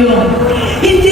Dios.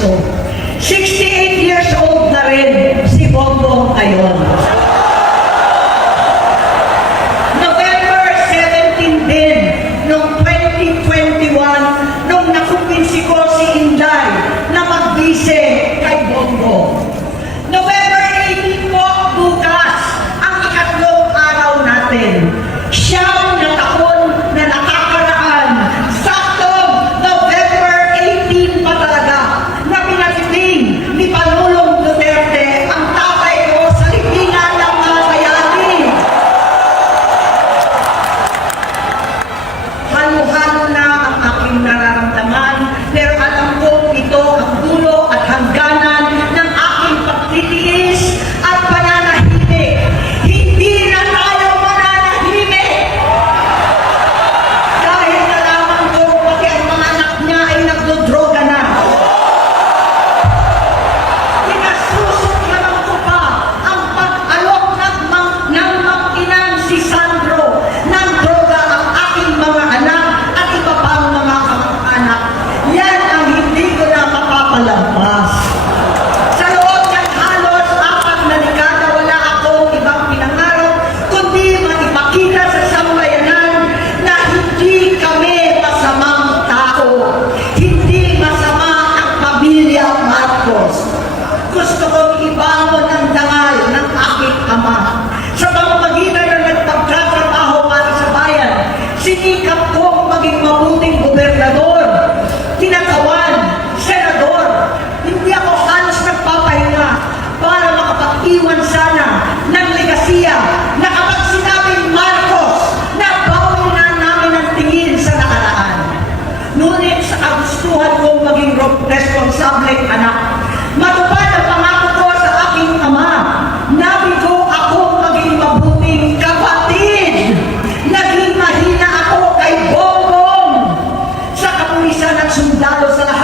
Six. 60 Marcos. Gusto ko sundalo sa lahat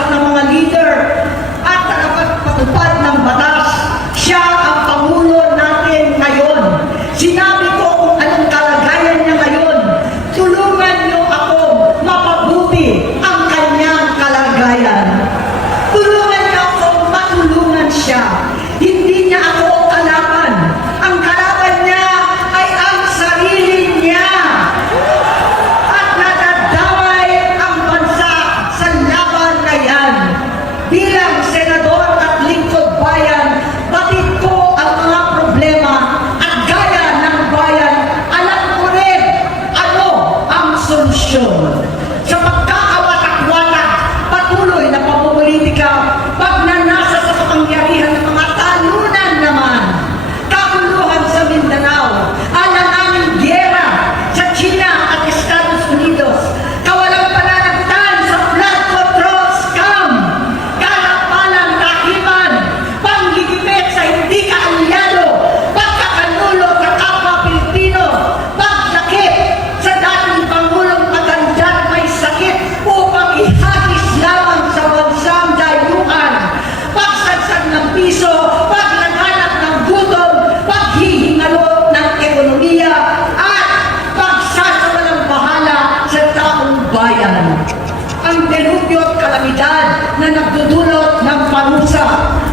ang delubyo at kalamidad na nagdudulot ng parusa,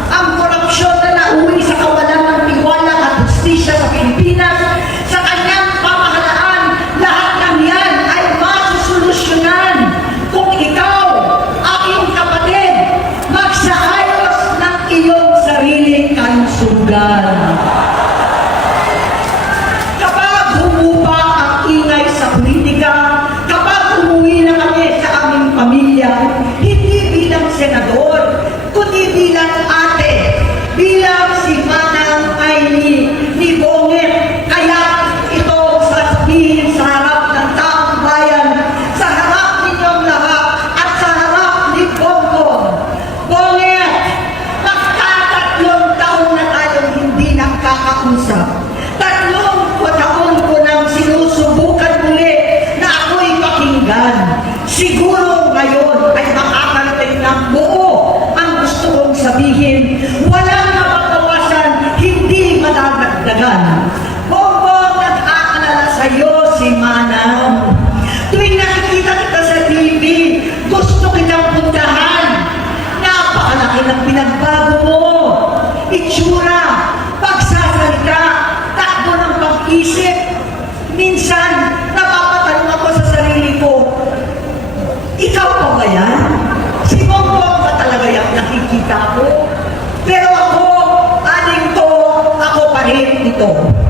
ang korupsyon na nauwi sa si Tuwing nakikita kita sa TV, gusto kitang puntahan. Napakalaki ng pinagbago mo. Itsura, pagsasalita, takbo ng pag-isip. Minsan, napapatanong ako sa sarili ko, ikaw pa ba yan? Si Bongbong ba talaga yung nakikita ko? Pero ako, aling to, ako pa rin ito.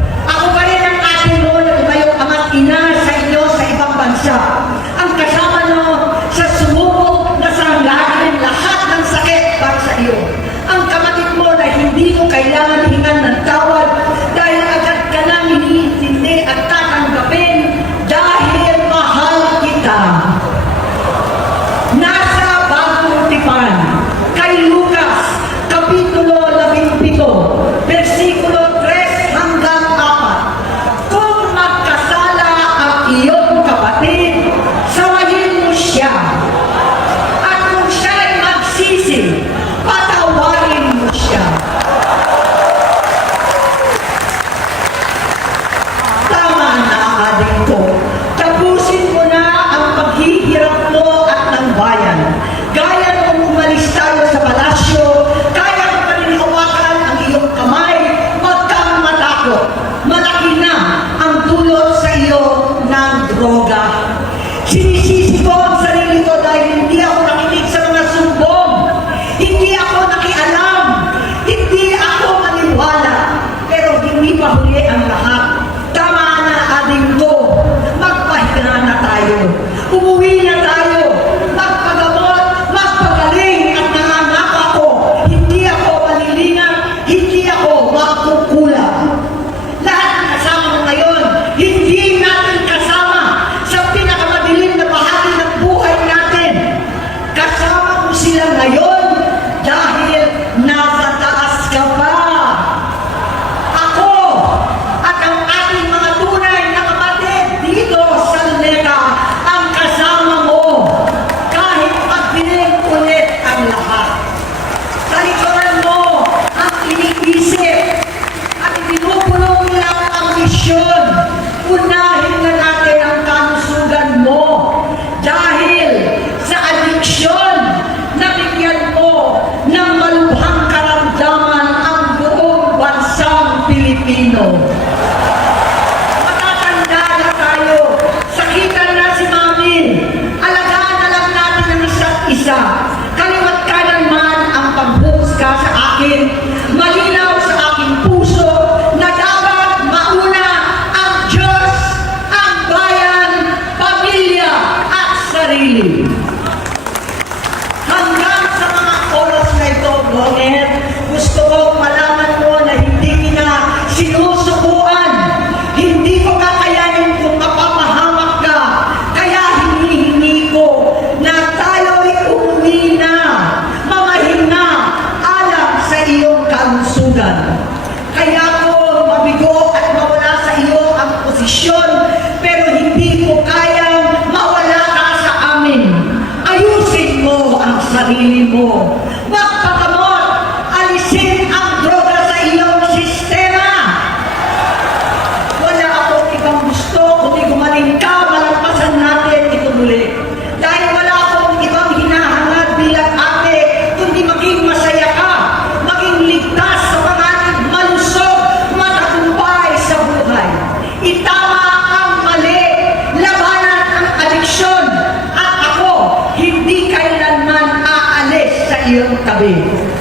Tá cabelo.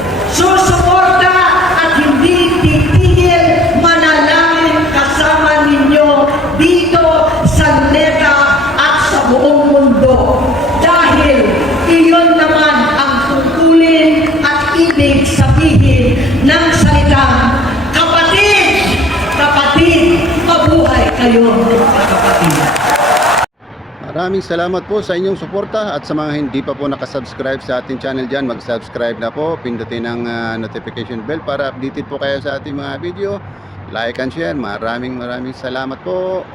Maraming salamat po sa inyong suporta at sa mga hindi pa po nakasubscribe sa ating channel dyan, mag-subscribe na po, pindutin ang ah, notification bell para updated po kayo sa ating mga video. Like and share. Maraming maraming salamat po.